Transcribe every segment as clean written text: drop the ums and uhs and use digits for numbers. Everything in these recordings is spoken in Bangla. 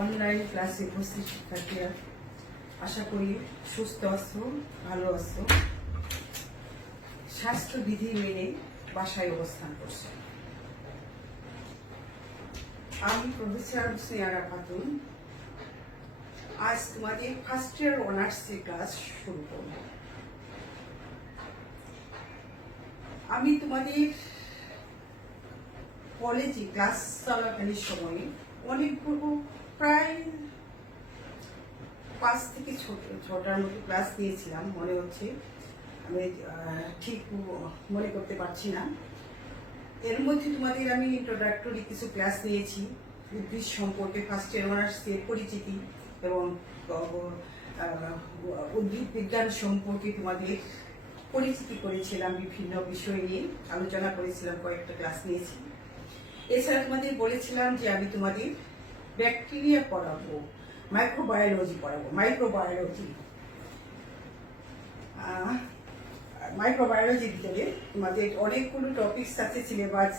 অনলাইন ক্লাসে উপস্থিত শিক্ষার্থীরা আশা করি সুস্থ আছো, ভালো আছো, স্বাস্থ্যবিধি মেনে বাসায় অবস্থান করছো। আমি প্রফেসর স্নেহারা খাতুন আজ তোমাদের ফার্স্ট ইয়ার অনার্সের ক্লাস শুরু করব। আমি তোমাদের কলেজে ক্লাস চলাকালীন সময়ে অনেকগুলো প্রায় 5 থেকে 6টার মতো ক্লাস নিয়েছিলাম মনে হচ্ছে, আমি ঠিক মনে করতে পারছি না। এর মধ্যে তোমাদের আমি ইন্ট্রোডাক্টরি কিছু ক্লাস নিয়েছি, উদ্ভিদ সম্পর্কে ফার্স্ট ইয়ার অনার্সের পরিচিতি এবং উদ্ভিদ বিজ্ঞান সম্পর্কে তোমাদের পরিচিতি করেছিলাম, বিভিন্ন বিষয় নিয়ে আলোচনা করেছিলাম, কয়েকটা ক্লাস নিয়েছি। এছাড়া তোমাদের বলেছিলাম যে আমি তোমাদের ব্যাকটেরিয়া পড়াবো, মাইক্রোবায়োলজি পড়াবো। মাইক্রোবায়োলজির ভিতরে তোমাদের অনেকগুলো টপিকস আছে সিলেবাস,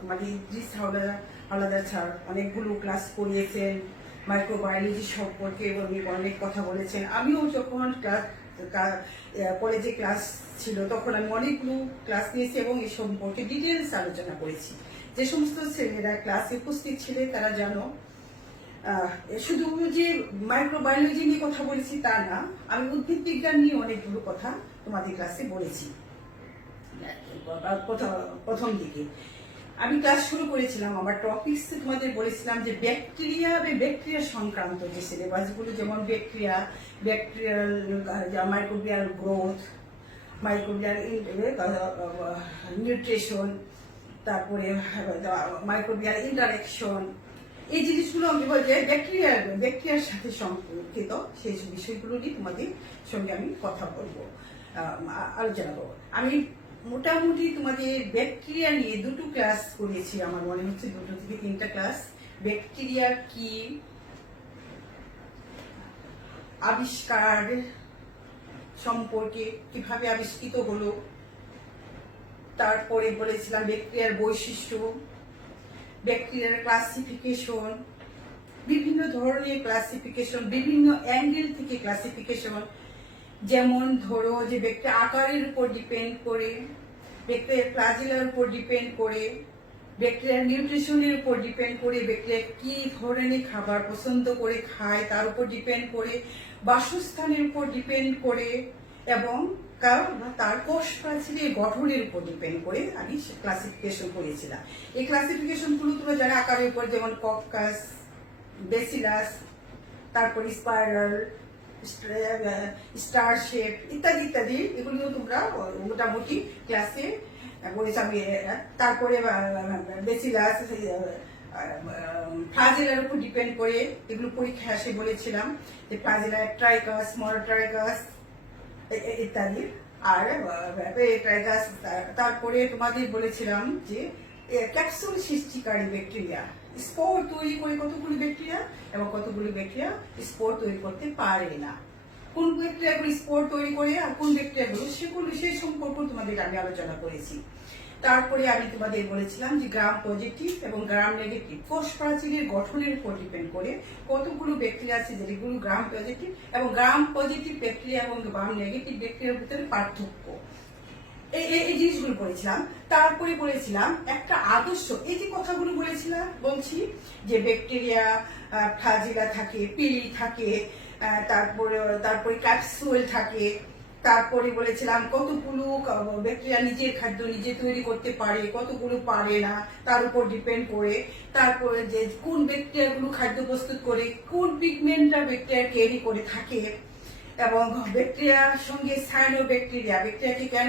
তোমাদের ইদ্রিস হাওলাদার স্যার অনেকগুলো ক্লাস করিয়েছেন মাইক্রোবায়োলজি সম্পর্কে এবং অনেক কথা বলেছেন। আমিও যখন কলেজে ক্লাস ছিল তখন আমি অনেকগুলো ক্লাস নিয়েছি এবং এই সম্পর্কে ডিটেলস আলোচনা করেছি। যে সমস্ত ছেলেরা ক্লাসে উপস্থিত ছিলে তারা জানো, শুধু যে মাইক্রোবায়োলজি নিয়ে কথা বলেছি তা না, আমি উদ্ভিদ বিজ্ঞান নিয়ে অনেকগুলো কথা তোমাদের ক্লাসে বলেছি। প্রথম দিকে আমি ক্লাস শুরু করেছিলাম, আমার টপিকস তোমাদের বলেছিলাম যে ব্যাকটেরিয়া সংক্রান্ত যে সিলেবাসগুলো, যেমন bacterial microbial growth, microbial nutrition, তারপরে মাইক্রোবিয়াল ইন্টারাকশন, এই জিনিসগুলো আমি বলতে ব্যাকটেরিয়ার সাথে সম্পর্কিত সেই বিষয়গুলো নিয়ে তোমাদের সঙ্গে আমি কথা বলবো, আলোচনা করবো। আমি মোটামুটি তোমাদের ব্যাকটেরিয়া নিয়ে 2টো ক্লাস করিয়েছি, আমার মনে হচ্ছে 2 থেকে 3টা ক্লাস। ব্যাকটেরিয়া কি, আবিষ্কার সম্পর্কে, কিভাবে আবিষ্কৃত হলো, তারপরে বলেছিলাম ব্যাকটেরিয়ার বৈশিষ্ট্য, ব্যাকটেরিয়ার ক্লাসিফিকেশন, বিভিন্ন ধরনের ক্লাসিফিকেশন, বিভিন্ন অ্যাঙ্গেল থেকে ক্লাসিফিকেশন, যেমন ধরো যে ব্যাকটেরিয়া আকারের উপর ডিপেন্ড করে, ব্যাকটেরিয়ার ফ্লাজেলার উপর ডিপেন্ড করে, ব্যাকটেরিয়ার নিউট্রিশনের উপর ডিপেন্ড করে, ব্যাকটেরিয়া কি ধরনের খাবার পছন্দ করে খায় তার উপর ডিপেন্ড করে, বাসস্থানের উপর ডিপেন্ড করে এবং তার কোষ প্রাচীরের গঠনের উপর ডিপেন্ড করে আমি ক্লাসিফিকেশন করেছিলাম। এই ক্লাসিফিকেশনগুলো তোমরা যারা আকারের উপর, যেমন কক্কাস, বেসিলাস, তারপরে স্পাইরাল, স্টার শেপ ইত্যাদি ইত্যাদি, এগুলো তোমরা মোটামুটি ক্লাসে বলেছি আমি। তারপরে বেসিলাস ফ্লাজেলার উপর ডিপেন্ড করে এগুলো পরীক্ষায় আসে বলেছিলাম যে ফ্লাজেলা ট্রাইকাস, স্মল ট্রাইকাস ইত্যাদি। আর তারপরে তোমাদের বলেছিলাম যে ক্যাপসুল সৃষ্টিকারী ব্যাকটেরিয়া, স্পোর তৈরি করে কতগুলো ব্যাকটেরিয়া এবং কতগুলো ব্যাকটেরিয়া স্পোর তৈরি করতে পারে না, কোন ব্যাকটেরিয়াগুলো স্পোর তৈরি করে আর কোন ব্যাকটেরিয়াগুলো সেই সম্পর্ক তোমাদের আমি আলোচনা করেছি। তারপরে আমি তোমাদের বলেছিলাম যে গ্রাম পজিটিভ এবং গ্রাম নেগেটিভ কোষ প্রাচীরের গঠনের উপর ডিপেন্ড করে কতগুলো ব্যাকটেরিয়া আছে যেগুলো গ্রাম পজিটিভ, এবং গ্রাম পজিটিভ ব্যাকটেরিয়া এবং গ্রাম নেগেটিভ ব্যাকটেরিয়ার ভিতরে পার্থক্য, এই জিনিসগুলো বলেছিলাম। তারপরে বলেছিলাম একটা আদর্শ, এই যে কথাগুলো বলছি যে ব্যাকটেরিয়া ফ্লাজেলা থাকে, পিলি থাকে, তারপরে ক্যাপসুল থাকে, তারপরে বলেছিলাম কতগুলো ব্যাকটেরিয়া নিজের খাদ্য নিজে তৈরি করতে পারে, কতগুলো পারে না তার উপর ডিপেন্ড করে, তারপরে যে কোন ব্যাকটেরিয়াগুলো খাদ্য প্রস্তুত করে, কোন পিগমেন্টটা ব্যাকটেরিয়া ক্যারি করে থাকে, এবং ব্যাকটেরিয়ার সঙ্গে ব্যাকটেরিয়াকে কেন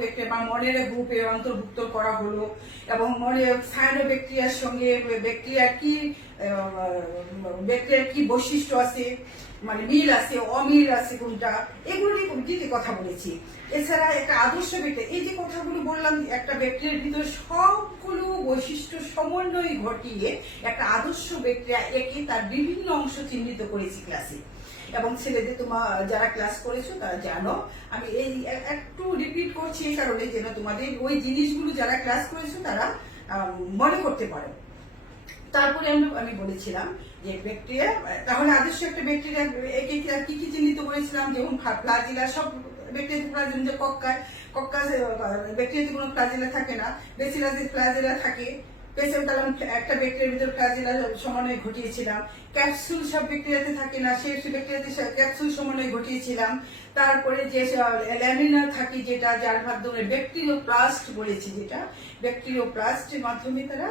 ব্যাকটেরিয়া বা মনের গ্রুপে অন্তর্ভুক্ত করা হলো, এবং ব্যাকটেরিয়ার সঙ্গে ব্যাকটেরিয়ার কি বৈশিষ্ট্য আছে, মানে মিল আছে অমিল আছে কোনটা, এগুলো নিয়ে কথা বলেছি। এছাড়া একটা আদর্শ ব্যাকটেরিয়া, এই যে কথাগুলো বললাম, একটা ব্যাকটেরিয়ার ভিতরে সবগুলো বৈশিষ্ট্য সমন্বয় ঘটিয়ে একটা আদর্শ ব্যাকটেরিয়া একে তার বিভিন্ন অংশ চিহ্নিত করেছি ক্লাসে। এবং ছেলেদের তোমার যারা ক্লাস করেছো তারা জানো, আমি এই একটু রিপিট করছি এই কারণে যেন তোমাদের ওই জিনিসগুলো যারা ক্লাস করেছো তারা মনে করতে পারো। তারপরে আমি বলেছিলাম যে ব্যাকটেরিয়া, তাহলে আদর্শ একটা ব্যাকটেরিয়া কি কি চিহ্নিত করেছিলাম, যেমন ফ্লাজিলা, সব ব্যাকটেরিয়া ফ্লাজিলা, যে কক্কাস ব্যাকটেরিয়াতে কোনো ফ্লাজিলা থাকে না, বেসিলাসে ফ্লাজিলা থাকে, পেসেন্টালাম একটা ব্যাকটেরিয়ার ভিতর ফ্লাজিলা সমন্বয় ঘটিয়েছিলাম, ক্যাপসুল সব ব্যাকটেরিয়াতে থাকে না, সেই ব্যাকটেরিয়াতে ক্যাপসুল সমন্বয় ঘটিয়েছিলাম। তারপরে যে ল্যামিনা থাকে, যেটা যার মাধ্যমে ব্যাকটেরিওপ্লাস্ট বলেছি, যেটা ব্যাকটেরিওপ্লাস্টের মাধ্যমে তারা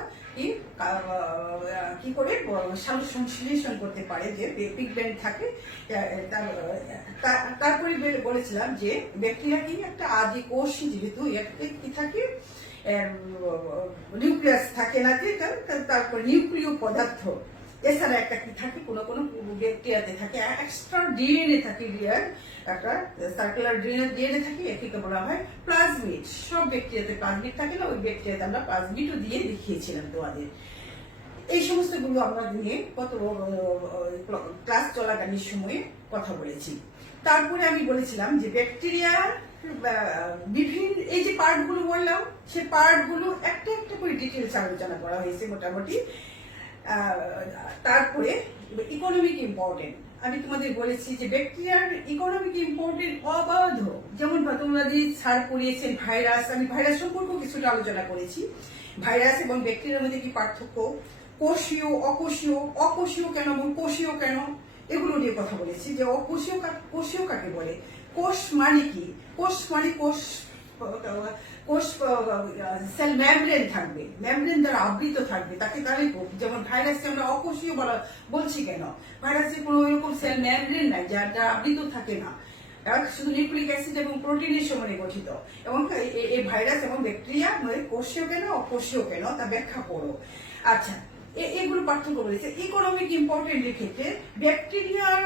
কি করে সংশ্লেষণ করতে পারে, যে পিগমেন্ট থাকে। তারপরে বলেছিলাম যে ব্যাকটেরিয়া কি একটা আদি কোষ, যেহেতু কি থাকে নিউক্লিয়াস থাকে না, তারপর নিউক্লিয় পদার্থ, এছাড়া একটা কি থাকে কোনো ব্যাকটেরিয়াতে থাকে এক্সট্রা ডিএনএ থাকে, একটা সার্কুলার ডিএনএ থাকে, একে বলা হয় প্লাজমিড। সব ব্যাকটেরিয়াতে প্লাজমিড থাকে না, ওই ব্যাকটেরিয়াতে আমরা প্লাজমিডও দিয়ে দেখিয়েছিলাম তোমাদের। এই সমস্ত গুলো আমরা নিয়ে কত ক্লাস চলাকালীন সময়ে কথা বলেছি। তারপরে আমি বলেছিলাম যে ব্যাকটেরিয়া বিভিন্ন এই যে পার্ট গুলো বললাম, সে পার্ট গুলো একটা একটা করে ডিটেলস আলোচনা করা হয়েছে মোটামুটি। তারপরে ইকোনমিক ইম্পর্টেন্ট আমি তোমাদের বলেছি যে ব্যাকটেরিয়ার ইকোনমিক ইম্পর্টেন্ট অবাধ। যেমন তোমরা যে স্যার পড়িয়েছেন ভাইরাস, আমি ভাইরাস সম্পর্কে কিছুটা আলোচনা করেছি। ভাইরাস এবং ব্যাকটেরিয়ার মধ্যে কি পার্থক্য, কোষীয় অকোষীয়, অকোষীয় কেন এবং কোষীয় কেন, এগুলো নিয়ে কথা বলেছি। যে কোষীয় কাকে বলে, কোষ মানে কি, কোষ মানে কোষ সেল মেমব্রেন থাকবে, মেমব্রেন দ্বারা আবৃত থাকবে, তাকে তাহলে। যেমন ভাইরাসকে আমরা অকোষীয় বলছি কেন, ভাইরাসে কোনো এরকম সেল মেমব্রেন নাই, যার দ্বারা আবৃত থাকে না, শুধু নিউক্লিক অ্যাসিড এবং প্রোটিনের সমন্বয়ে গঠিত। এবং এই ভাইরাস এবং ব্যাকটেরিয়া কোষীয় কেন অকোষীয় কেন তা ব্যাখ্যা করো। আচ্ছা, এগুলো পার্থক্য বলেছে। ইকোনমিক ইম্পর্টেন্টের ক্ষেত্রে ব্যাকটেরিয়ার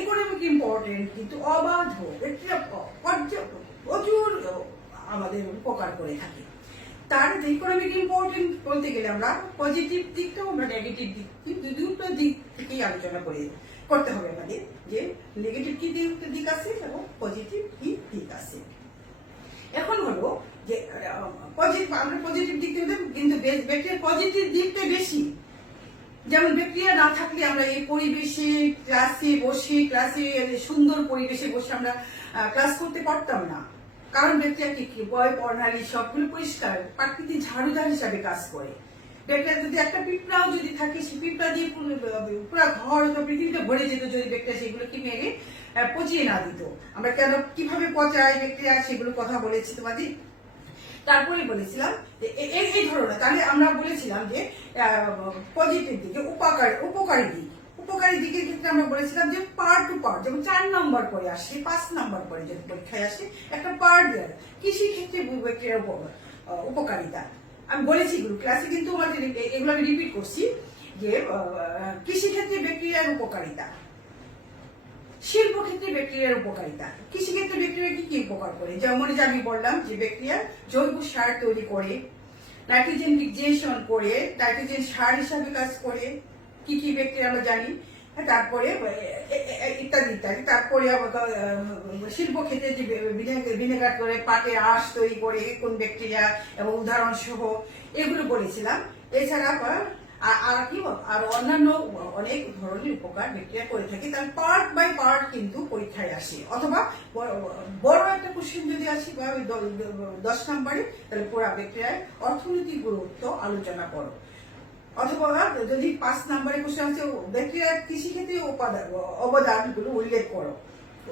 ইকোনমিক ইম্পর্টেন্ট কিন্তু অবাধ, ব্যাকটেরিয়া প্রচুর আমাদের উপকার করে থাকে। তার ইকোনমিক ইম্পর্টেন্ট বলতে গেলে আমরা পজিটিভ দিকটাও আমরা নেগেটিভ দিক, দুটো দিক থেকেই আলোচনা করতে হবে আমাদের, যে নেগেটিভ কি দিক আছে এবং পজিটিভ কি দিক আছে। এখন হলো যে আমরা পজিটিভ দিক কিন্তু ব্যাকটেরিয়ার পজিটিভ দিকটা বেশি। যেমন ব্যাকটেরিয়া না থাকলে আমরা এই পরিবেশে ক্লাসে সুন্দর পরিবেশে বসে আমরা ক্লাস করতে পারতাম না। কারণ ব্যাকটেরিয়া কি বয় প্রণালী সবগুলো পরিষ্কার, প্রাকৃতিক ঝাড়ুদার হিসাবে কাজ করে। ব্যাকটেরিয়া যদি একটা পিঁপড়াও যদি থাকে, সেই পিঁপড়া দিয়ে পুরো ঘর অথবা পৃথিবীটা ভরে যেত যদি ব্যাকটেরিয়া সেগুলো কি মেরে পচিয়ে না দিত। আমরা কেন কিভাবে পচাই ব্যাকটেরিয়া সেগুলো কথা বলেছি তোমাদের। তারপরে বলেছিলাম যে এই ধরনের, তাহলে আমরা বলেছিলাম যে পজিটিভ দিকে উপকারী দিকের ক্ষেত্রে আমরা বলেছিলাম যে পার্ট টু পার্ট, যেমন 4 নম্বর পরে আসে, 5 নম্বর পরে যদি পরীক্ষায় আসে একটা পার্ট দেয়। কৃষি ক্ষেত্রে ব্যাকটেরিয়ার উপকারিতা আমি বলেছি এগুলো ক্লাসে, কিন্তু আমাদের এগুলো আমি রিপিট করছি যে কৃষি ক্ষেত্রে ব্যাকটেরিয়ার উপকারিতা, শিল্প ক্ষেত্রে ব্যাকটেরিয়ার উপকারিতা। কৃষি ক্ষেত্রে ব্যাকটেরিয়া কি কি উপকার করে, যেমন আমি বললাম যে ব্যাকটেরিয়া জৈব সার তৈরি করে, নাইট্রোজেন ফিক্সেশন করে, নাইট্রোজেন সার হিসাবে কাজ করে, কি কি ব্যাকটেরিয়া আমরা জানি। তারপরে ইত্যাদি ইত্যাদি। তারপরে শিল্প ক্ষেত্রে যে ভিনেগার করে পাটের আঁশ তৈরি করে কোন ব্যাকটেরিয়া এবং উদাহরণ সহ এগুলো বলেছিলাম। এছাড়া আর অন্যান্য অনেক ধরনের উপকার ব্যাকটেরিয়া করে থাকে। তার পার্ট বাই পার্ট কিন্তু পরীক্ষায় আসে, অথবা বড় একটা কোশ্চেন যদি আসে 10 নম্বরে, তাহলে পুরো ব্যাকটেরিয়ার অর্থনৈতিক গুরুত্ব আলোচনা করো। অথবা যদি 5 নম্বরে কোশ্চেন আছে ব্যাকটেরিয়ার কৃষিক্ষেত্রে অবদানগুলো উল্লেখ করো,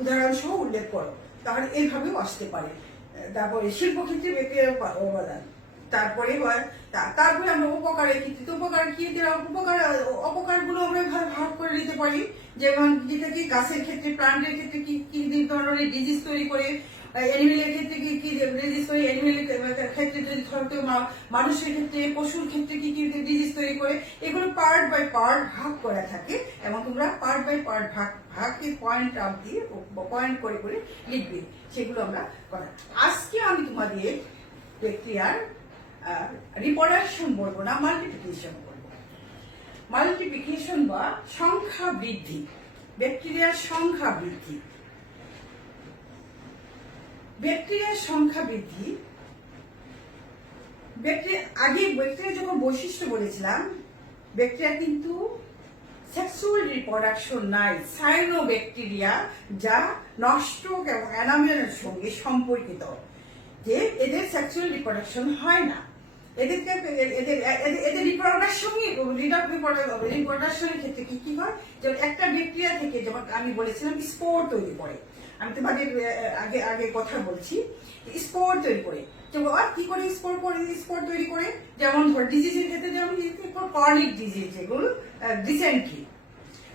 উদাহরণ সহ উল্লেখ করো, তাহলে এইভাবেও আসতে পারে। তারপরে শিল্পক্ষেত্রে ব্যাকটেরিয়ার অবদান। তারপরে আমরা উপকারের ক্ষেত্রে অপকার গুলো আমরা ভাগ করে নিতে পারি। যেমন যেটা কি গাছের ক্ষেত্রে, প্লান্টের ক্ষেত্রে কি কি ধরনের ডিজিজ তৈরি করে, অ্যানিমেলের ক্ষেত্রে কি কি ডিজিজ তৈরি, অ্যানিমেলের ক্ষেত্রে যদি ধরতে মানুষের ক্ষেত্রে, পশুর ক্ষেত্রে কি কি ডিজিজ তৈরি করে, এগুলো পার্ট বাই পার্ট ভাগ করা থাকে। এবং তোমরা পার্ট বাই পার্ট ভাগকে পয়েন্ট আপ দিয়ে পয়েন্ট করে করে লিখবে, সেগুলো আমরা করা। আজকে আমি তোমাদের ব্যাকটেরিয়ার রিপ্রোডাকশন বলবো না, মাল্টিপ্লিকেশন বলবো। মাল্টিপ্লিকেশন বা সংখ্যা বৃদ্ধি, ব্যাকটেরিয়ার সংখ্যা বৃদ্ধি। ব্যাকটেরিয়ার সংখ্যা বৃদ্ধি, আগে ব্যাকটেরিয়া যখন বৈশিষ্ট্য বলেছিলাম ব্যাকটেরিয়া কিন্তু সেক্সুয়াল রিপ্রোডাকশন নাই, সাইনো ব্যাকটেরিয়া, যা নষ্ট এবং অ্যানামিনের সঙ্গে সম্পর্কিত, যে এদের সেক্সুয়াল রিপ্রোডাকশন হয় না। এদেরকে এদের রিপ্রোডাকশনের ক্ষেত্রে কি কি হয়, যেমন একটা ব্যাকটেরিয়া থেকে, যেমন আমি বলেছিলাম স্পোর তৈরি করে, আমি তোমাদের আগে আগে কথা বলছি, স্পোর তৈরি করে, কি করে স্পোর তৈরি করে, যেমন ধর ডিজিজের ক্ষেত্রে, যেমন ক্রনিক ডিজিজ যেগুলো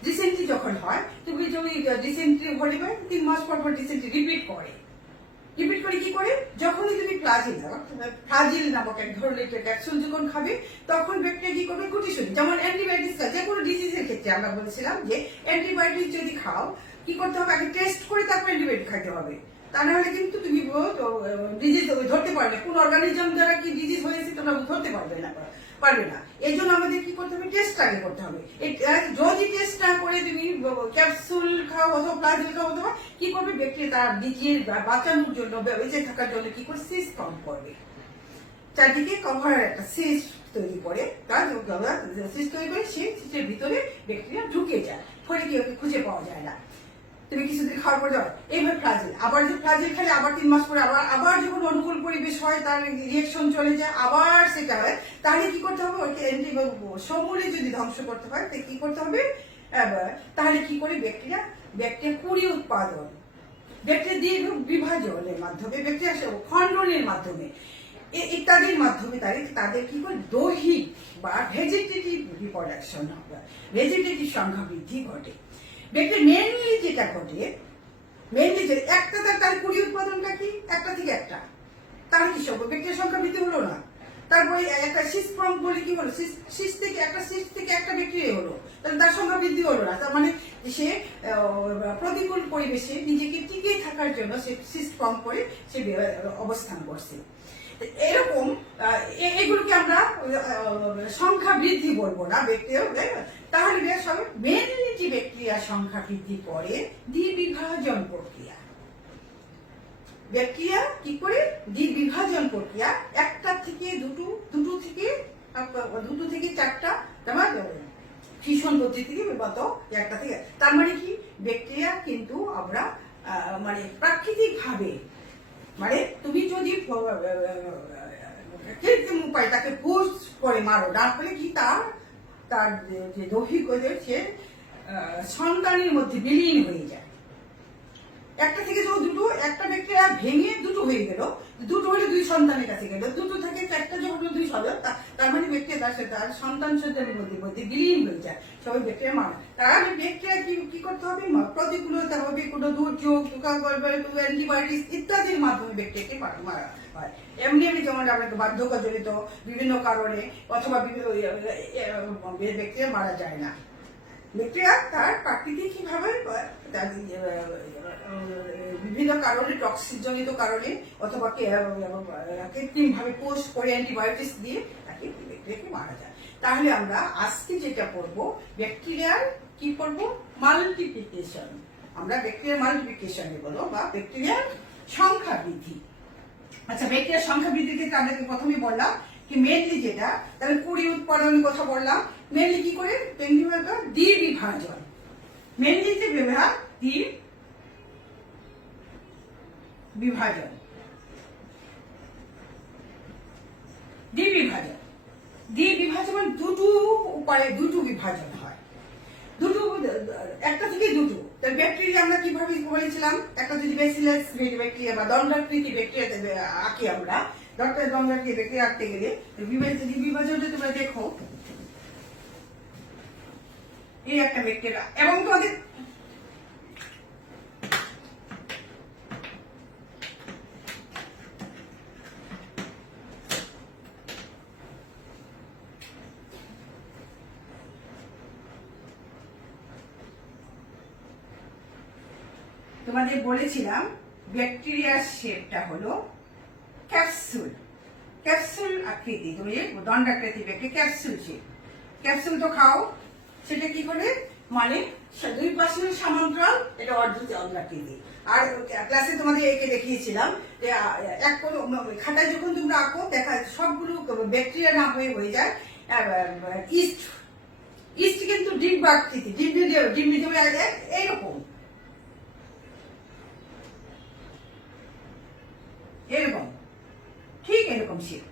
রিসেন্টলি যখন হয়, তুমি যদি রিসেন্টলি হলে 3 মাস পর রিসেন্টলি রিপিট করে কি করে, যখনই তুমি ফ্লাজিল নামক এক ধরনের ক্যাপসুল যখন খাবে, তখন ব্যাকটেরিয়া কি করবে, গুটিসুটি, যেমন অ্যান্টিবায়োটিক, যে কোনো ডিজিজের ক্ষেত্রে আমরা বলেছিলাম যে অ্যান্টিবায়োটিক যদি খাও, কি করতে হবে, আগে টেস্ট করে তারপর অ্যান্টিবায়োটিক খাইতে হবে, তা না হলে কিন্তু তুমি ডিজিজ ধরতে পারবে, কোন অর্গানিজম দ্বারা কি ডিজিজ হয়েছে তোমরা ধরতে পারবে না। এই জন্য আমাদের কি করতে হবে, টেস্ট আগে করতে হবে। যদি টেস্ট না করে তুমি ক্যাপসুল খাও অথবা প্লাজেল খাও, অথবা কি করবে, ব্যাকটেরিয়া তার নিজের বাঁচানোর জন্য, বেঁচে থাকার জন্য কি করে, সিস্ট ফর্ম করবে, চারদিকে কভার একটা সিস্ট তৈরি করে, সিস্ট তৈরি করে সেই সিস্টের ভিতরে ব্যাকটেরিয়া ঢুকে যায়, ফলে কি ওকে খুঁজে পাওয়া যায় না। তুমি কিছুদিন খাওয়ার পর যাও, এইভাবে ফ্লাজেল, আবার যে ফ্লাজেল খেলে আবার 3 মাস পরে আবার যখন অনুকূল পরিবেশ হয়, তার রিয়েকশন চলে যায়, আবার সেটা হয়, তাহলে কি করতে হবে, ওকে সমূলে যদি ধ্বংস করতে হয়, তাই কি করতে হবে, তাহলে কি করে, ব্যাকটেরিয়া কুড়ি উৎপাদন, ব্যাকটেরিয়া দীর্ঘ বিভাজনের মাধ্যমে, ব্যাকটেরিয়া খণ্ডনের মাধ্যমে, ইত্যাদির মাধ্যমে তাদের কি করে, দৈহিক বা ভেজিটেটিভ রিপ্রোডাকশন হবে, ভেজিটেটিভ সংখ্যা বৃদ্ধি ঘটে। ব্যাকটেরিয়া মেনলি যেটা ঘটে, একটা তার কুড়ি উৎপাদনটা কি, একটা থেকে একটা, তার কি সব ব্যাকটেরিয়ার সংখ্যা বৃদ্ধি হলো না, তারপরে একটা সিস্ট ফর্ম বলে কি হলো, সিস্ট থেকে একটা ব্যাকটেরিয়া হলো, তাহলে তার সংখ্যা বৃদ্ধি হলো না, তার মানে সে প্রতিকূল পরিবেশে নিজেকে টিকে থাকার জন্য সে সিস্ট ফর্ম করে সে অবস্থান করছে। এরকম এগুলোকে আমরা সংখ্যা বৃদ্ধি বলবো না ব্যাকটেরিয়া, তাহলে মেনলি যে ব্যাকটেরিয়া সংখ্যা বৃদ্ধি করে দ্বিবিভাজন প্রক্রিয়া। ব্যাকটেরিয়া কি করে, দ্বিবিভাজন প্রক্রিয়া, একটা থেকে দুটো থেকে চারটা, তোমার ফিশন পদ্ধতি থেকে বিগত একটা থেকে, তার মানে কি, ব্যাকটেরিয়া কিন্তু আমরা মানে প্রাকৃতিক ভাবে, মানে তুমি যদি কৃত্রিম উপায় তাকে পুশ করে মারো, না হলে কি তার যে দৈহিক সে সন্তানের মধ্যে বিলীন হয়ে যায়। একটা থেকে যখন একটা ব্যাকটেরিয়া ভেঙে দুটো হয়ে গেল, দুটো হলে 2 সন্তানের কাছে গেল, দুটো থেকে চারটা যখন 2 সন্তান, তার মানে ব্যাকটেরিয়া তার সন্তানের মধ্যে বিলীন হয়ে যায়, সবাই ব্যাকটেরিয়া মারা। তাহলে ব্যাকটেরিয়া কি করতে হবে, প্রতিকূলতা হবে, কোনো দুর্যোগ, অ্যান্টিবায়োটিক ইত্যাদির মাধ্যমে ব্যাকটেরিয়াকে মারা হয়। এমনি যেমন আমরা বার্ধক্যজনিত বিভিন্ন কারণে অথবা ব্যাকটেরিয়া মারা যায় না। ব্যাকটেরিয়া তার প্রাকৃতিক ভাবে বিভিন্ন কারণে, টক্সিক জনিত কারণে অথবা কৃত্রিম ভাবে পোস্ট করে অ্যান্টিবায়োটিক্স দিয়ে তাকে ব্যাকটেরিয়াকে মারা যায়। তাহলে আমরা আজকে যেটা করব, ব্যাকটেরিয়ার কি করব, মাল্টিপ্লিকেশন, আমরা ব্যাকটেরিয়ার মাল্টিপ্লিকেশন বলবো, বা ব্যাকটেরিয়ার সংখ্যা বৃদ্ধি। আচ্ছা, ব্যাকটেরিয়ার সংখ্যা বৃদ্ধির ক্ষেত্রে আমরা প্রথমে বললাম কি, মেনলি যেটা, তাহলে কুড়ি উৎপাদনের কথা বললাম, মেনলি কি করে, দ্বিবিভাজন, মেনলি যে বিভাগ, দ্বিবিভাজন মানে দুটো উপায়ে দুটো বিভাজন হয়, একটা থেকে দুটো। ব্যাকটেরিয়া আমরা কিভাবে বলেছিলাম, একটা যদি ব্যাসিলাস ব্যাকটেরিয়া বা দণ্ডাকৃতি ব্যাকটেরিয়া আঁকি, আমরা দণ্ডাকৃতি ব্যাকটেরিয়া আঁকতে গেলে বিভাজনটা তোমরা দেখো, এই একটা ব্যাকটেরিয়া, এবং তোমাদের বলেছিলাম ব্যাকটেরিয়ার শেপটা হলো ক্যাপসুল আকৃতি, তুমি দণ্ডাকৃতি ব্যাকটেরিয়া ক্যাপসুল শেপ, ক্যাপসুল তো খাও, সেটা কি করে, মানে 2 পাশে সমান্তরাল, এটা অর্ধচন্দ্রাকৃতি। আর ক্লাসে তোমাদের একে দেখিয়েছিলাম যে খাতায় যখন তোমরা আঁকো, দেখা সবগুলো ব্যাকটেরিয়া না হয়ে যায় ইস্ট কিন্তু ডিম্ব আকৃতি, ডিম্ব এইরকম এরকম, ঠিক এরকম শেপ।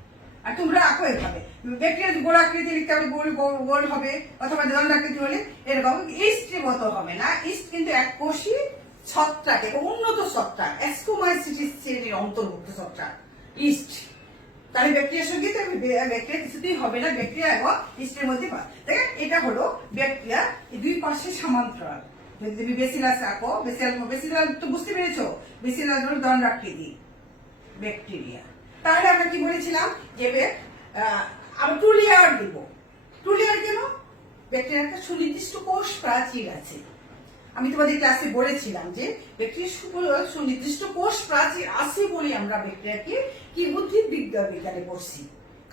আর তোমরা আঁকো এভাবে, ব্যাকটেরিয়া গোলাকৃতি লিখতে হবে, গোল গোল হবে, অথবা দণ্ডাকৃতি হলে এরকম। ইস্টের মতো হবে না, ইস্ট কিন্তু এক কোষী ছত্রাক এবং উন্নত ছত্রাক, অ্যাস্কোমাইসিটিস শ্রেণীর অন্তর্ভুক্ত ছত্রাক ইস্ট। তাহলে ব্যাকটেরিয়ার সঙ্গে ব্যাকটেরিয়া কিছুতেই হবে না, ব্যাকটেরিয়া এবং ইস্টের মধ্যে দেখেন এটা হলো ব্যাকটেরিয়া, দুই পাশে সমান্তরাল। যদি তুমি বেসিলাস আঁকো, বেসিলাস তো বুঝতে পেরেছো, বেসিলাস হলো দণ্ডাকৃতি ব্যাকটেরিয়া। তাহলে আমরা কি বলেছিলাম যে আমরা 2 লেয়ার দিব। 2 লেয়ার কেন? ব্যাকটেরিয়ার একটা সুনির্দিষ্ট কোষ প্রাচীর আছে। আমি তোমাদের ক্লাসে বলেছিলাম যে ব্যাকটেরিয়ার সুনির্দিষ্ট কোষ প্রাচীর আছে বলে আমরা ব্যাকটেরিয়াকে কি উদ্ভিদ বিজ্ঞানে পড়ছি।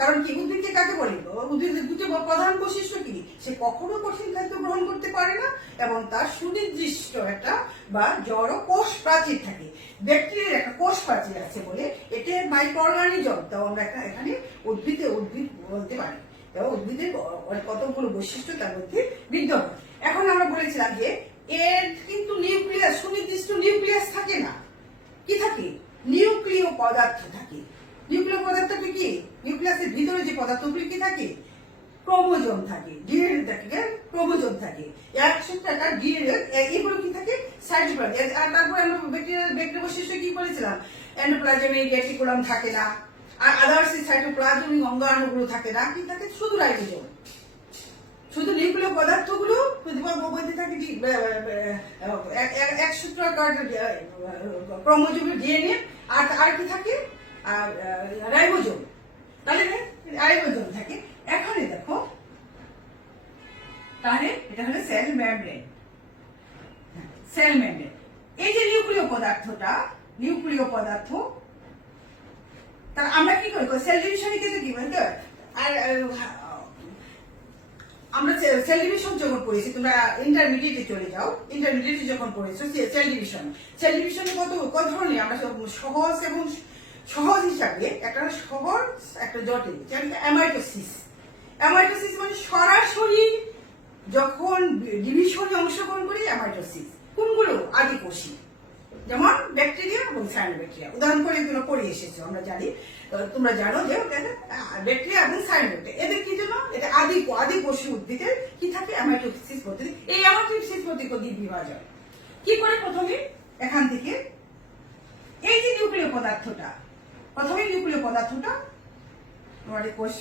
কারণ কি উদ্ভিদকে কাকে বলি? উদ্ভিদের দুটি প্রধান বৈশিষ্ট্য কি? সে কখনো কঠিন খাদ্য গ্রহণ করতে পারে না এবং তার সুনির্দিষ্ট একটা বা জড় কোষ প্রাচীর থাকে। ব্যাকটেরিয়ার একটা কোষ প্রাচীর আছে বলে এটা মাইক্রো অর্গানিজম, তাও আমরা এখানে উদ্ভিদ বলতে পারি। এবং উদ্ভিদের কতগুলো বৈশিষ্ট্য তার মধ্যে বিদ্যমান। এখন আমরা বলেছিলাম যে এর কিন্তু নিউক্লিয়াস, সুনির্দিষ্ট নিউক্লিয়াস থাকে না। কি থাকে? নিউক্লিয় পদার্থ থাকে। নিউক্লিয় পদার্থটি কি? নিউক্লিয়াসের ভিতরে যে পদার্থগুলি কি থাকে? ক্রোমোজোম থাকে, ডিএনএ থাকে, ক্রোমোজোম থাকে। একটা ডিএনএ এগুলো কি থাকে? সাইটোপ্লাজম। আর তারপরে আমরা ব্যাকটেরিয়া বৈশিষ্ট্য কি বলেছিলাম? এন্ডোপ্লাজমিক রেটিকুলাম থাকে না, আর আদার্স সাইটোপ্লাজমিক অঙ্গাণুগুলো থাকে না। কি থাকে? শুধু রাইবোজোম। শুধু নিউক্লিয় পদার্থগুলো মধ্যে থাকে এক সূত্রাকার ক্রোমোজোম ডিএনএ, আর কি থাকে? আর রাইবোজোম। তাহলে রাইবোজোম থাকে। এখানে দেখো, তাহলে এটা হলো সেল মেমব্রেন। সেল মেমব্রেন, এই যে নিউক্লিয় পদার্থটা, নিউক্লিয় পদার্থ, তা আমরা কি করি? সেল ডিভিশনে কিন্তু কি বলতো, আর আমরা সেল ডিভিশন যখন পড়েছি, তোমরা ইন্টারমিডিয়েটে চলে যাও, ইন্টারমিডিয়েটে যখন পড়েছো সেল ডিভিশনে কত ধরনের আমরা সহজ এবং সহজ হিসাবে একটা সহজ একটা জটিল, অ্যামাইটোসিস। অ্যামাইটোসিস মানে সরাসরি যখন ডিভিশনে অংশগ্রহণ করি অ্যামাইটোসিস। কোনগুলো? আদিকোষী, যেমন ব্যাকটেরিয়া এবং সায়ানোব্যাকটেরিয়া। উদাহরণ করে এগুলো পড়ে এসেছো, আমরা জানি, তোমরা জানো যে ব্যাকটেরিয়া এবং সায়ানোব্যাকটেরিয়া এদের কি জন্য? এটা আদিকোষী উদ্ভিদের কি থাকে? অ্যামাইটোসিস পদ্ধতি। এই অ্যামাইটোসিস পদ্ধতি বিভাজন কি করে? প্রথমে এখান থেকে এই যে নিউক্লিয় পদার্থটা, প্রথমে নিউক্লিয় পদার্থটা আমাদের কোষ,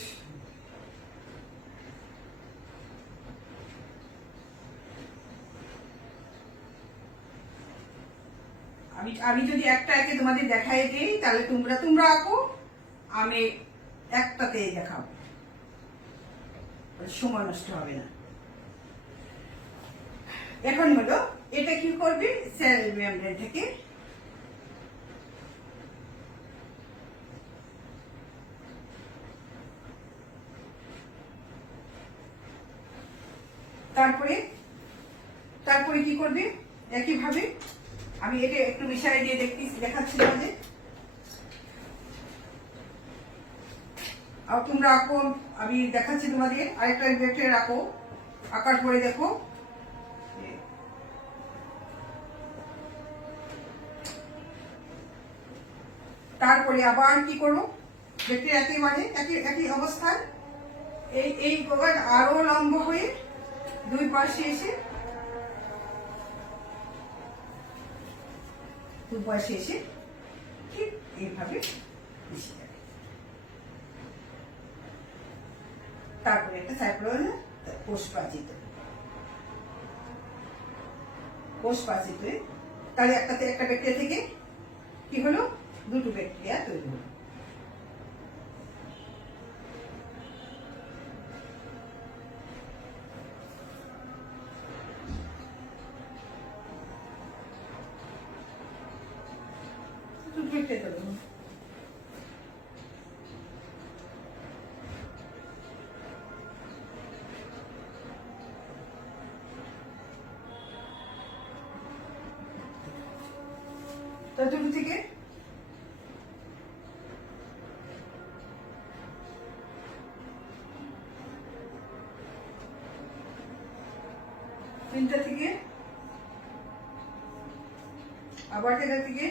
আমি যদি একটা একে তোমাদের দেখাই দিই, তাহলে তোমরা আঁকো, আমি একটাতে দেখাবো, সময় নষ্ট হবে না। এখন হলো এটা কি করবে? সেল মেমব্রেন থেকে তারপরে কি করবে? একইভাবে আমি এটা একটু মিশাই দিয়ে দেখাচ্ছি তোমাদের। আর তোমরা আঁকো, আমি দেখাচ্ছি তোমাদের। আরেকটা ব্যাকটেরিয়া আঁকো, আঁকার পরে দেখো তারপরে আবার কি করবো? ব্যাকটেরিয়া একেবারে একই অবস্থায় এই আরো লম্ব হয়ে দুই পাশে এসে ঠিক এইভাবে মিশে যাবে। তারপরে একটা সাইক্লোন কোষ প্রাচীর, তাহলে একটা ব্যাকটেরিয়া থেকে কি হলো? দুটো ব্যাকটেরিয়া তৈরি হলো। দুটো থেকে তিনটা থেকে আবার এটা থেকে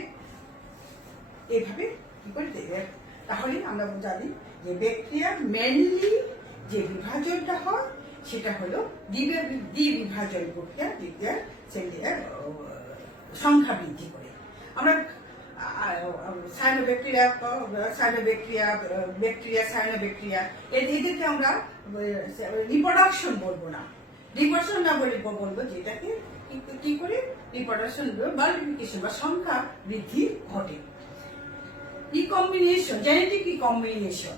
এইভাবে কি করে দেবে। তাহলে আমরা জানি যে ব্যাকটেরিয়া মেনলি যে বিভাজনটা হয় সেটা হলো দ্বিবিভাজন প্রক্রিয়া সেলুলার সংখ্যা বৃদ্ধি করে। আমরা সায়ানোব্যাকটেরিয়া এদেরকে আমরা রিপ্রোডাকশন বলবো না, রিপ্রোডাকশন না বলে বলবো যেটাকে কি করে রিপ্রোডাকশন মাল্টিপ্লিকেশন বা সংখ্যা বৃদ্ধি ঘটে। Recombination, genetic recombination,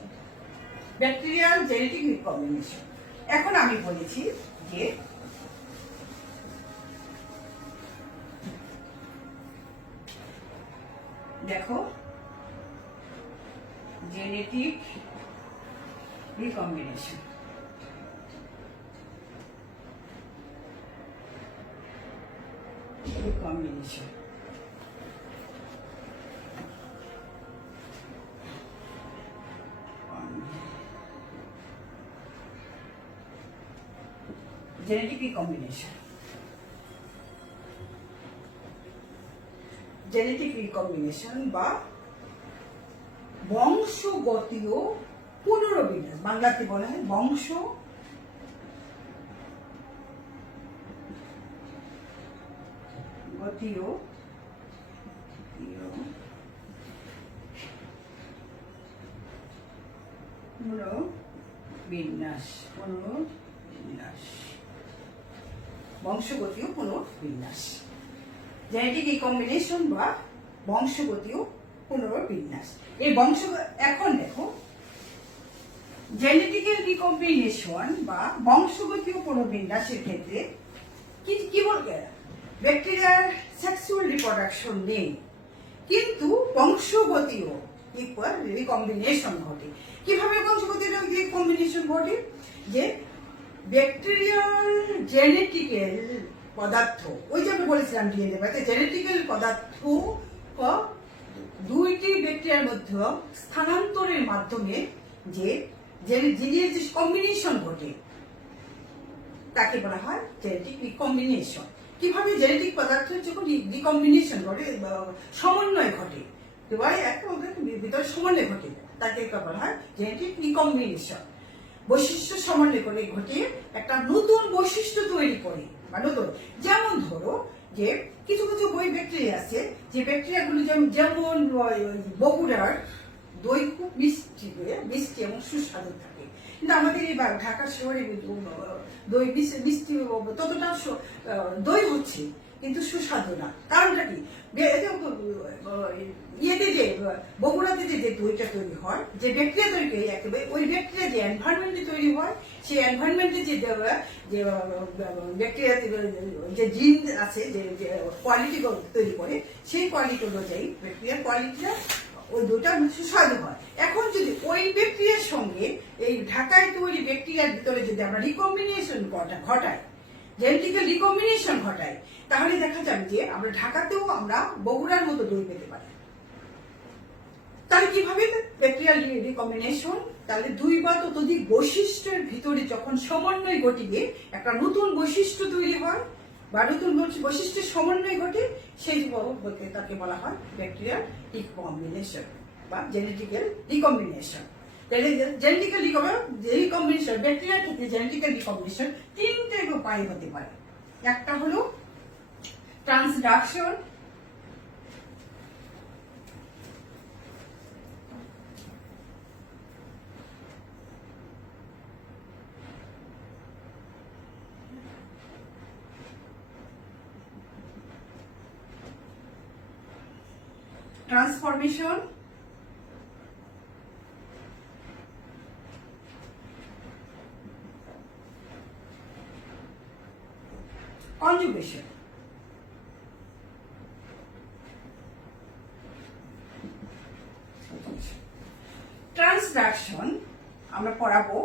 bacterial genetic recombination. এখন আমি বলেছি যে দেখো genetic recombination, recombination genetic recombination, genetic recombination বা বংশগতীয় পুনর্বিন্যাস, বাংলাতে বলা হয় বংশগতীয় পুনর্বিন্যাস, বংশগতীয় পুনর্বিন্যাস, জেনেটিক রিকম্বিনেশন বা বংশগতীয় পুনর্বিন্যাস। এই এখন দেখো জেনেটিক্যাল রিকম্বিনেশন বা বংশগতীয় পুনর্বিন্যাসের ক্ষেত্রে কি বলবে, ব্যাকটেরিয়ার সেক্সুয়াল রিপ্রোডাকশন নেই, কিন্তু বংশগতীয় রিকম্বিনেশন ঘটে। কিভাবে বংশগতীয় রিকম্বিনেশন ঘটে? যে ব্যাকটেরিয়াল জেনেটিক্যাল পদার্থ, ওই যে আমি বলেছিলাম ডিএনএ বা জেনেটিক্যাল পদার্থ দুইটি ব্যাকটেরিয়ার মধ্যে স্থানান্তরের মাধ্যমে যে জিনের যে কম্বিনেশন ঘটে তাকে বলা হয় জেনেটিক রিকম্বিনেশন। কিভাবে জেনেটিক পদার্থের যখন রিকম্বিনেশন ঘটে, সমন্বয় ঘটে, ভিতরে সমন্বয় ঘটে, তাকে বলা হয় জেনেটিক রিকম্বিনেশন। বৈশিষ্ট্য সমন্বয় করে ঘটিয়ে একটা নতুন বৈশিষ্ট্য তৈরি করে বা নতুন, যেমন ধরো যে কিছু কিছু ব্যাকটেরিয়া আছে যে ব্যাকটেরিয়াগুলো যেমন বগুড়ার দই খুব মিষ্টি এবং সুস্বাদু থাকে, কিন্তু আমাদের এই ঢাকা শহরে দই মিষ্টি ততটা দই হচ্ছে কিন্তু সুস্বাদু না। কারণটা কি? ইয়েতে যে বগুড়াতে যে দইটা তৈরি হয়, যে ব্যাকটেরিয়া তৈরি করে একেবারে ওই ব্যাকটেরিয়া যে এনভায়রনমেন্টে তৈরি হয়, সেই এনভায়রনমেন্টে যে ব্যাকটেরিয়া যে জিন আছে যে কোয়ালিটি তৈরি করে, সেই কোয়ালিটি অনুযায়ী ব্যাকটেরিয়ার কোয়ালিটিটা ওই দইটা সুস্বাদু হয়। এখন যদি ওই ব্যাকটেরিয়ার সঙ্গে এই ঢাকায় তৈরি ব্যাকটেরিয়ার ভিতরে যদি আমরা রিকম্বিনেশন ঘটাই, জেনেটিক্যাল রিকম্বিনেশন ঘটাই, তাহলে দেখা যাবে যে আমরা ঢাকাতেও আমরা বগুড়ার মতো দই পেতে পারি। তাহলে কিভাবে ব্যাকটেরিয়াল রিকম্বিনেশন? তাহলে দুই বা ততোধিক বৈশিষ্ট্যের ভিতরে যখন সমন্বয় ঘটিবে একটা নতুন বৈশিষ্ট্য তৈরি হয় বা নতুন বৈশিষ্ট্যের সমন্বয় ঘটে, সেই তাকে বলা হয় ব্যাকটেরিয়াল রিকম্বিনেশন বা জেনেটিক্যাল রিকম্বিনেশন। জেনেটিক্যাল রিকম্বিনেশন, ব্যাকটেরিয়ার ক্ষেত্রে জেনেটিক্যাল রিকম্বিনেশন তিনটে উপায় হতে পারে। একটা হলো ট্রান্সডাকশন, ট্রান্সফরমেশন, কনজুগেশন। ট্রান্সডাকশন আমরা পড়াবো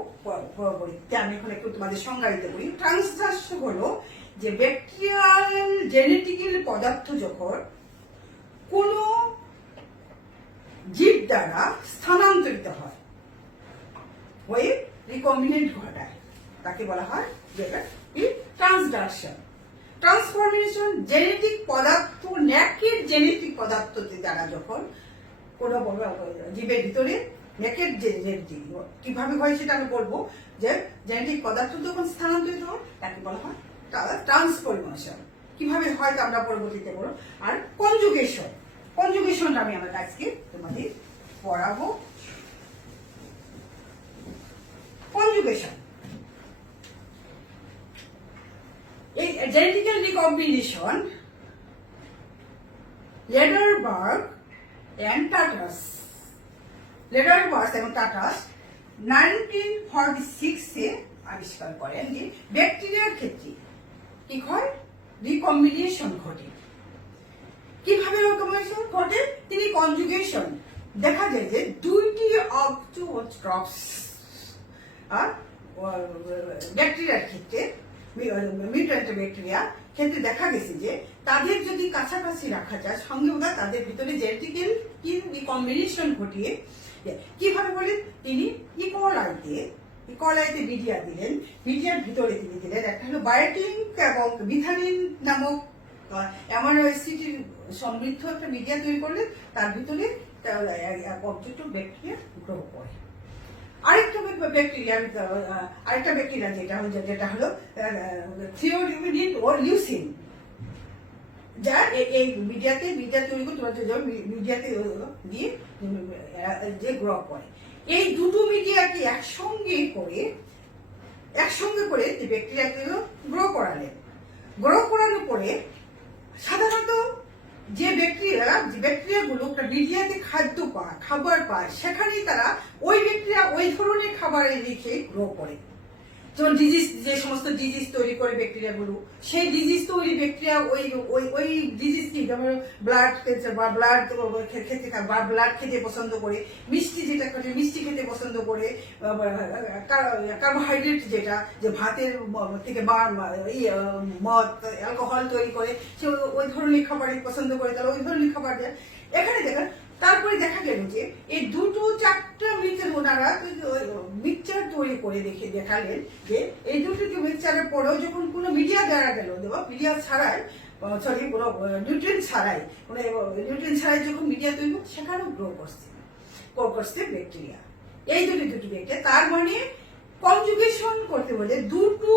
পরবর্তীতে, আমি এখন একটু তোমাদের সংজ্ঞায়িত করি। ট্রান্সডাকশন হলো যে ব্যাকটেরিয়াল জেনেটিক্যাল পদার্থ যখন কোন জীব দ্বারা স্থানান্তরিত হয়, হয়ে রিকম্বিনেন্ট ঘটায়, তাকে বলা হয় ট্রান্সডাকশন। ট্রান্সফরমেশন জেনেটিক পদার্থ, ন্যাকেড জেনেটিক পদার্থ দ্বারা যখন কোন জীবের ভিতরে নেকেড জেনেটিক কিভাবে হয় সেটা আমি বলবো, যে জেনেটিক পদার্থ যখন স্থানান্তরিত হয় তাকে বলা হয় ট্রান্সফরমেশন। কিভাবে হয় তা আমরা পরবর্তীতে বলবো। আর কনজুগেশন, কনজুগেশনটা আমি আমার আজকে তোমাদের পড়াবো। কনজুগেশন এই জেনেটিক্যাল রিকম্বিনেশন লেডারবার্গ এন্ড টাটাস, লেডারবার্গ এবং টাটাস 1946 আবিষ্কার করেন যে ব্যাকটেরিয়ার ক্ষেত্রে কি হয়, রিকম্বিনেশন ঘটে। কিভাবে রিকম্বিনেশন ঘটে? তিনি কনজুগেশন দেখা যায় যে দুইটি অক্টোট্রপস ব্যাকটেরিয়ার ক্ষেত্রে, মিউট্যান্ট ব্যাকটেরিয়া ক্ষেত্রে দেখা গেছে যে তাদের যদি কাছাকাছি রাখা যায় সঙ্গে তাদের ভিতরে জেনেটিক্যাল রিকম্বিনেশন ঘটিয়ে, কিভাবে বলেন তিনি ইকোলাইতে মিডিয়া দিলেন। মিডিয়ার ভিতরে তিনি দিলেন একটা হলো বায়োটিন এবং মিথানিন নামক অ্যামাইনো অ্যাসিডের সমৃদ্ধ একটা মিডিয়া তৈরি করলেন। তার ভিতরে ব্যাকটেরিয়া গ্রো করে। আরেকটা ব্যাকটেরিয়া যেটা হলো থিওডিউমিন ও লিউসিন, যা এই মিডিয়া তৈরি করতে মিডিয়াতে দিয়ে যে গ্রো করে। এই দুটো মিডিয়াকে একসঙ্গে করে ব্যাকটেরিয়াকে গ্রো করানোর পরে সাধারণত যে ব্যাকটেরিয়াগুলো মিডিয়াতে খাবার পায় সেখানেই তারা ওই ব্যাকটেরিয়া ওই ধরনের খাবারে রেখে গ্রো করে। যেমন ডিজিজ, যে সমস্ত ডিজিজ তৈরি করে ব্যাকটেরিয়াগুলো, সেই ডিজিজ তৈরি ব্যাকটেরিয়া ওই ডিজিজটি যেমন ব্লাড ক্যান্সার বা ব্লাড খেতে পছন্দ করে, মিষ্টি যেটা করে মিষ্টি খেতে পছন্দ করে, কার্বোহাইড্রেট যেটা যে ভাতের থেকে মদ অ্যালকোহল তৈরি করে, সে ওই ধরনের খাবারই পছন্দ করে, তাহলে ওই ধরনের খাবার দেয়। এখানে দেখেন তারপরে দেখা গেল যে এই দুটো চারটা মিক্সচার ওনারা মিক্সচার তৈরি করে দেখালেন যে এই দুটো মিক্সচারের পরেও যখন কোনো মিডিয়া দেওয়া গেল, মিডিয়া ছাড়াই কোনো নিউট্রিয়েন্ট ছাড়াই যখন মিডিয়া তৈরি করছে সেখানেও গ্রো করছে ব্যাকটেরিয়া। এই দুটো ব্যাকটেরিয়া, তার মানে কনজুগেশন করতে বলে দুটো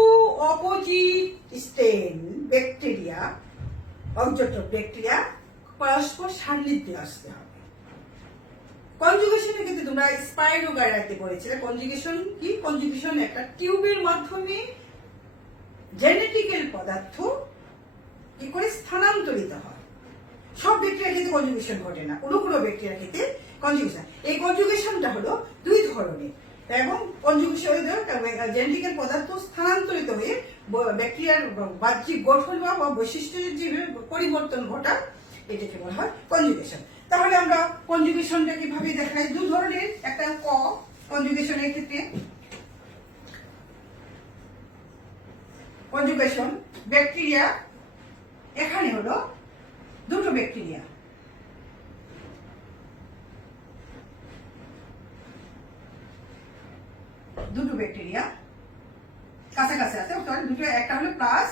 অপোজিট স্টেন ব্যাকটেরিয়া, অক্টোট্রপ ব্যাকটেরিয়া পরস্পর সান্নিধ্যে আসতে হবে। কনজুগেশনের ক্ষেত্রে তোমরা স্পাইরোগাইরাতে পড়েছিলে। কনজুগেশন একটা টিউবের মাধ্যমে জেনেটিক্যাল পদার্থ কি করে স্থানান্তরিত হয়। সব ব্যাকটেরিয়ার ক্ষেত্রে কনজুগেশন ঘটে না, কোনো ব্যাকটেরিয়ার ক্ষেত্রে কনজুগেশন। এই কনজুগেশনটা হলো দুই ধরনের, এবং কনজুগেশন জেনেটিক্যাল পদার্থ স্থানান্তরিত হয়ে ব্যাকটেরিয়ার বাহ্যিক গঠন বা বৈশিষ্ট্যের যে পরিবর্তন ঘটায় এটাকে বলা হয় কনজুগেশন। তাহলে আমরা কনজুগেশনটা কিভাবে দেখাই? দু ধরনের, একটা কনজুগেশনের ক্ষেত্রে কনজুগেশন ব্যাকটেরিয়া, এখানে হলো দুটো ব্যাকটেরিয়া, কাছাকাছি আছে, দুটো, একটা হলো প্লাস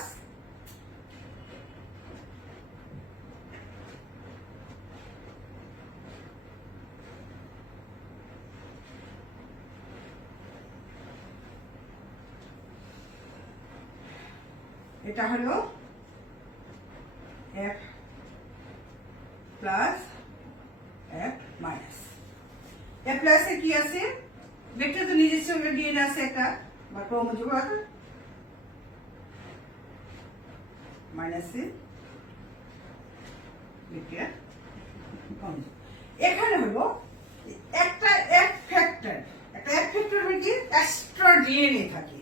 এটা হলো F plus F minus. F প্লাসে কি আছে? ব্যাকটেরিয়া তো নিজস্ব ডিএনএ আছে একটা, বা ক্রোমোজোম আছে, মাইনাসে ব্যাকটেরিয়া ক্রোমোজোম। এখানে হলো একটা F ফ্যাক্টর, মানে এক্সট্রা ডিএনএ থাকে।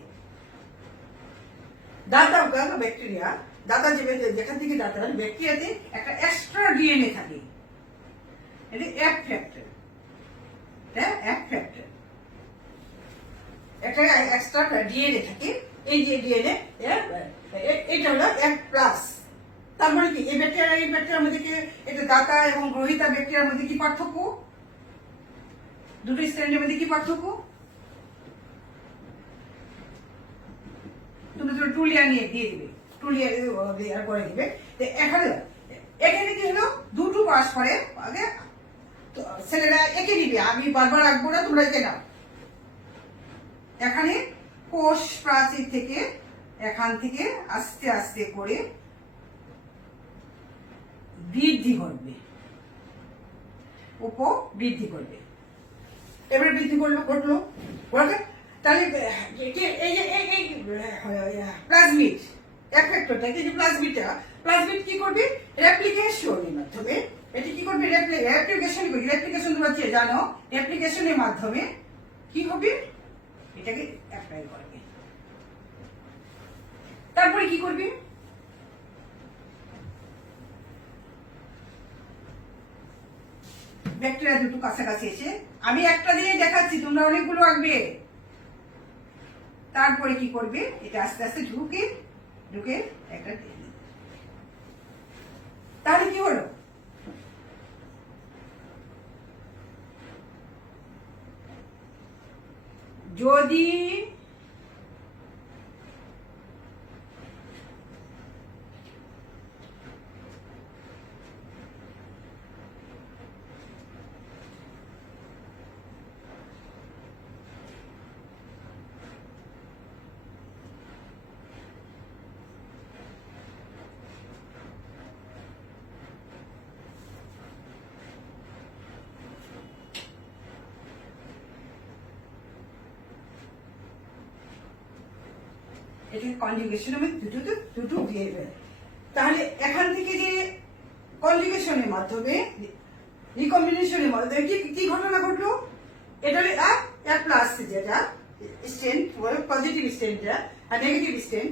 ব্যাকটেরিয়া দাতা যেখান থেকে দাতা ব্যাকটেরিয়াতে একটা এক্সট্রা ডিএনএ থাকে, এটা F ফ্যাক্টর। একটা এক্সট্রা ডিএনএ থাকে, এই যে ডিএনএ এটা হলো F প্লাস। তার মানে কি এই ব্যাকটেরিয়ার মধ্যে কি, এটা দাতা এবং গ্রহিতা ব্যাকটেরিয়ার মধ্যে কি পার্থক্য? দুটো স্ট্র্যান্ডের মধ্যে কি পার্থক্য? তুমি টুলিয়া নিয়ে দিয়ে দিবে, ক্লিয়ার করে দিবে। এখানে কি হলো, দুটো পাস করে আগে ছেলেরা এঁকে দিবে, আমি বারবার আঁকবো না, তোমরা এঁকে নাও। এখানে কোষ প্রাচীর থেকে এখান থেকে আস্তে আস্তে করে বৃদ্ধি ঘটবে, বৃদ্ধি করবে। এবারে বৃদ্ধি ঘটলো, তাহলে এই যে এই প্লাজমিড এফেক্টরটা, যে প্লাজমিড কি করবে, রেপ্লিকেশনের মাধ্যমে, এটি কি করবে, রেপ্লিকেশন তোমরা জানো, রেপ্লিকেশনের মাধ্যমে কি হবে, এটাকে অ্যাপ্লাই করবে। তারপরে কি করবে, ব্যাকটেরিয়া দুটো কাছাকাছি এসে, আমি একটা দিয়ে দেখাচ্ছি, তোমরা অনেকগুলো আঁকবে। তারপরে কি করবে, এটা আস্তে আস্তে ঢুকে একটা, তাহলে কি হলো, যদি এটা কনজুগেশন, আমি দুটো দিয়ে দেবে, তাহলে এখান থেকে যে কনজুগেশনের মাধ্যমে, রিকম্বিনেশনের মাধ্যমে কি ঘটনা ঘটলো, এটা হলো এক প্লাস, যেটা স্ট্রেন পজিটিভ স্ট্রেনটা আর নেগেটিভ স্ট্রেন,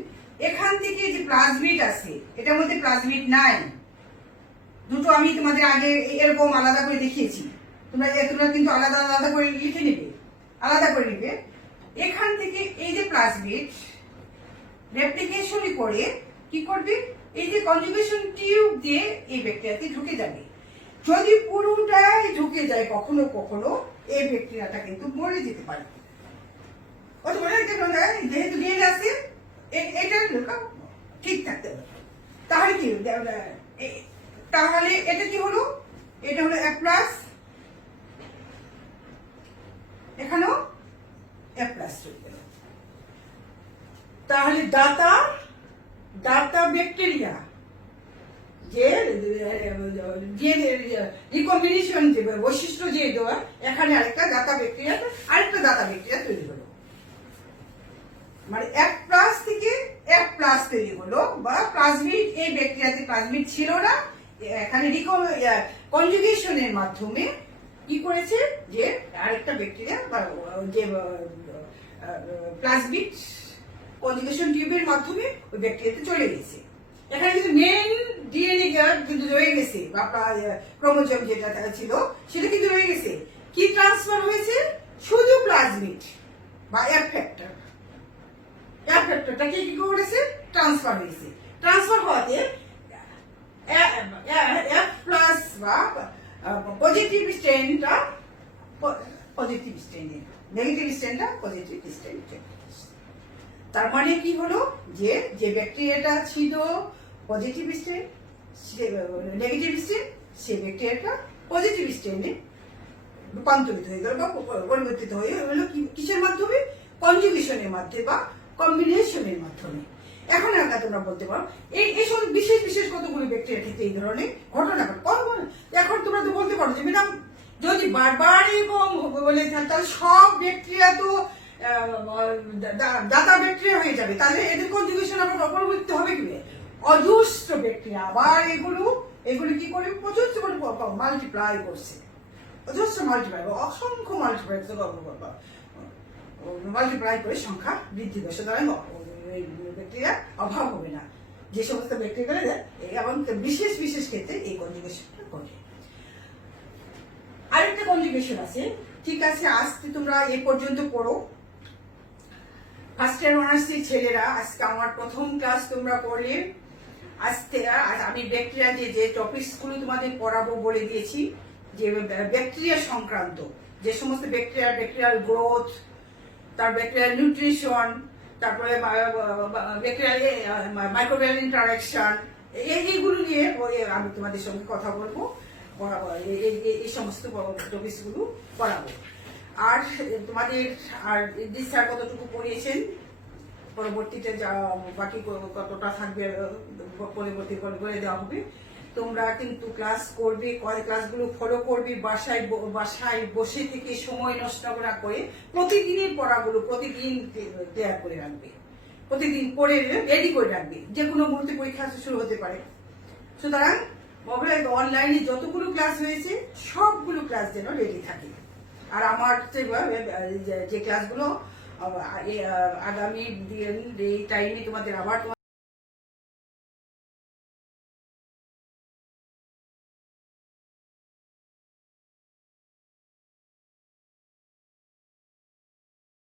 এখান থেকে যে প্লাজমিড আছে, এটার মধ্যে প্লাজমিড নাই, দুটো আমি তোমাদের আগে এরকম আলাদা করে দেখিয়েছি, তোমরা কিন্তু আলাদা আলাদা করে লিখে নেবে, আলাদা করে নিবে। এখান থেকে এই যে প্লাজমিড রেপ্লিকেশন করে কি করবে, এই যে কনজুগেশন টিউব দিয়ে এই ব্যাকটেরিয়াতে ঢুকে যাবে। যদি পুরোটাই ঢুকে যায় কখনো কখনো, এই ব্যাকটেরিয়াটা কিন্তু মরে যেতে পারে। যেহেতু ডিএনএ আছে, এটা ঠিক থাকতে হবে। তাহলে কি, তাহলে এটা কি হলো, এটা হলো এক প্লাস, এখানেও এক প্লাস চলে গেল। তাহলে দাতা ব্যাকটেরিয়া যে রিকম্বিনেশন যে বৈশিষ্ট্য যে দেওয়া, এখানে আরেকটা দাতা ব্যাকটেরিয়া তৈরি হলো, মানে এক প্লাস থেকে এক প্লাস তৈরি হলো, বা প্লাজমিড, এই ব্যাকটেরিয়াতে প্লাজমিড ছিল না, এখানে কনজুগেশনের মাধ্যমে কি করেছে, যে আরেকটা ব্যাকটেরিয়া বা যে প্লাজমিড কনজুগেশন টিউবের মাধ্যমে ওই ব্যাকটেরিয়াতে চলে গেছে। এখানে কিন্তু মেন ডিএনএ কিন্তু রয়ে গেছে, বা ক্রোমোজোম যেটা ছিল সেটা কিন্তু রয়ে গেছে। কি ট্রান্সফার হয়েছে, শুধু প্লাজমিড বা এফেক্টরটাকে কি করেছে, ট্রান্সফার হয়েছে। ট্রান্সফার হওয়াতে এফ প্লাস বা পজিটিভ স্ট্রেনটা পজিটিভ স্ট্রেনে, নেগেটিভ স্ট্রেনটা পজিটিভ স্ট্রেন। তার মানে কি হলো, যে ব্যাকটেরিয়াটা ছিল পজিটিভ স্ট্রেন, নেগেটিভ স্ট্রেন, সেই ব্যাকটেরিয়াটা পজিটিভ স্ট্রেনে রূপান্তরিত হয়ে গেল বা পরিবর্তিত হয়ে হলো কিসের মাধ্যমে, কনজুগেশনের মাধ্যমে বা কম্বিনেশনের মাধ্যমে। এখন একা তোমরা বলতে পারো এই সব বিশেষ কতগুলি ব্যাকটেরিয়া ক্ষেত্রে এই ধরনের ঘটনা ঘটে। এখন তোমরা তো বলতে পারো যে ম্যাডাম, যদি বারবার এরকম বলে তাহলে সব ব্যাকটেরিয়া তো দাতা ব্যাকটেরিয়া হয়ে যাবে, তাহলে এদের কনজুগেশন আবার অপরিবর্তিত হবে কি, অজস্র ব্যাকটেরিয়া আবার এগুলো কি করে, প্রচুর করে মাল্টিপ্লাই করছে, অজস্র মাল্টিপ্লাই, অসংখ্য মাল্টিপ্লাই করে সংখ্যা বৃদ্ধি করে, সুতরাং ব্যাকটেরিয়া অভাব হবে না। যে সমস্ত ব্যাকটেরিয়া এবং বিশেষ ক্ষেত্রে এই কনজুগেশনটা ঘটে। আরেকটা কনজুগেশন আছে, ঠিক আছে, আজকে তোমরা এ পর্যন্ত পড়ো। ফার্স্ট ইয়ার অনার্সের ছেলেরা, আজকে আমার প্রথম ক্লাস তোমরা পড়লে। আজকে আমি ব্যাকটেরিয়া যে টপিকস গুলো তোমাদের পড়াবো বলে দিয়েছি, যে ব্যাকটেরিয়া সংক্রান্ত যে সমস্ত ব্যাকটেরিয়াল গ্রোথ, তার ব্যাকটেরিয়াল নিউট্রিশন, তারপরে ব্যাকটেরিয়াল মাইক্রোবিয়াল ইন্টারাকশন, এইগুলো নিয়ে আমি তোমাদের সঙ্গে কথা বলবো, এই সমস্ত টপিকস গুলো পড়াবো। আর তোমাদের আর স্যার কতটুকু পড়িয়েছেন, পরবর্তীতে যা বাকি কতটা থাকবে পরবর্তী বলে দেওয়া হবে। তোমরা কিন্তু ক্লাস করবে, ক্লাসগুলো ফলো করবে, বাসায় বসে থেকে সময় নষ্ট না করে প্রতিদিনের পড়াগুলো প্রতিদিন ক্লিয়ার করে রাখবে, প্রতিদিন পড়ে রেডি করে রাখবে, যে কোনো মুহূর্তে পরীক্ষা শুরু হতে পারে। সুতরাং মোবাইল অনলাইনে যতগুলো ক্লাস হয়েছে সবগুলো ক্লাস যেন রেডি থাকে। আর আমার যে ক্লাসগুলো আগামী টাইমে তোমাদের আবার